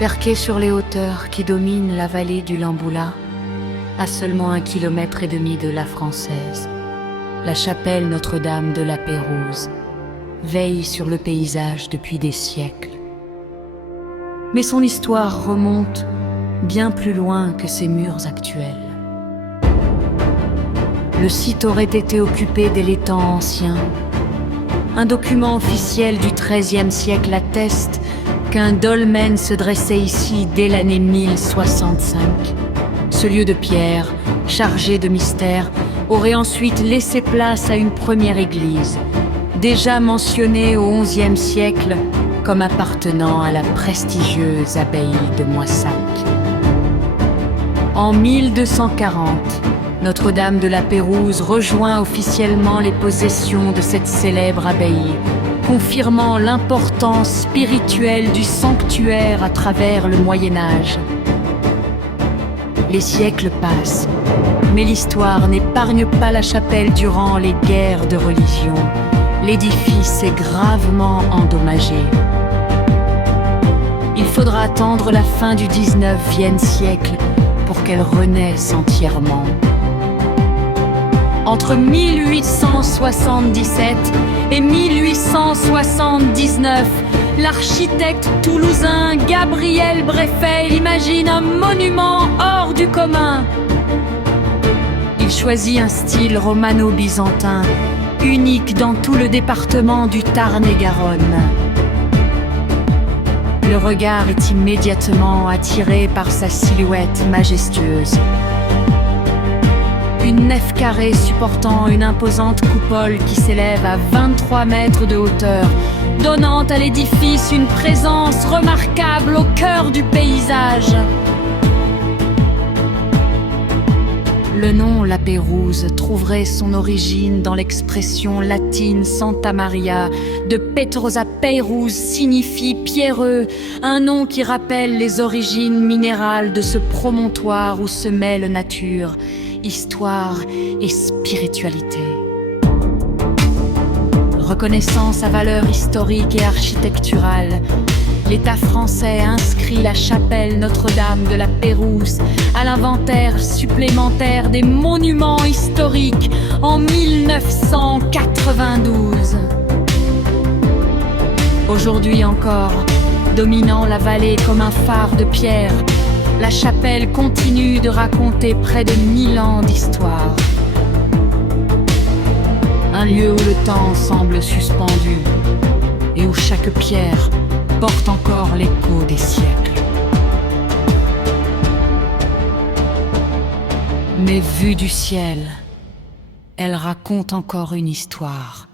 Perquée sur les hauteurs qui dominent la vallée du Lamboula, à seulement 1,5 km de la Française, la chapelle Notre-Dame de la Pérouse veille sur le paysage depuis des siècles. Mais son histoire remonte bien plus loin que ses murs actuels. Le site aurait été occupé dès les temps anciens. Un document officiel du XIIIe siècle atteste qu'un dolmen se dressait ici dès l'année 1065. Ce lieu de pierre, chargé de mystère, aurait ensuite laissé place à une première église, déjà mentionnée au XIe siècle comme appartenant à la prestigieuse abbaye de Moissac. En 1240, Notre-Dame de la Pérouse rejoint officiellement les possessions de cette célèbre abbaye, confirmant l'importance spirituelle du sanctuaire à travers le Moyen-Âge. Les siècles passent, mais l'histoire n'épargne pas la chapelle durant les guerres de religion. L'édifice est gravement endommagé. Il faudra attendre la fin du XIXe siècle pour qu'elle renaisse entièrement. Entre 1877 et 1879, l'architecte toulousain Gabriel Breffel imagine un monument hors du commun. Il choisit un style romano-byzantin, unique dans tout le département du Tarn-et-Garonne. Le regard est immédiatement attiré par sa silhouette majestueuse. Une nef carrée supportant une imposante coupole qui s'élève à 23 mètres de hauteur, donnant à l'édifice une présence remarquable au cœur du paysage. Le nom La Pérouse trouverait son origine dans l'expression latine Santa Maria, de Petrosa Peirous signifie pierreux, un nom qui rappelle les origines minérales de ce promontoire où se mêlent nature, histoire et spiritualité. Reconnaissant sa valeur historique et architecturale, l'État français inscrit la chapelle Notre-Dame de la Pérouse à l'inventaire supplémentaire des monuments historiques en 1992. Aujourd'hui encore, dominant la vallée comme un phare de pierre, la chapelle continue de raconter près de 1000 ans d'histoire. Un lieu où le temps semble suspendu et où chaque pierre porte encore l'écho des siècles. Mais vue du ciel, elle raconte encore une histoire.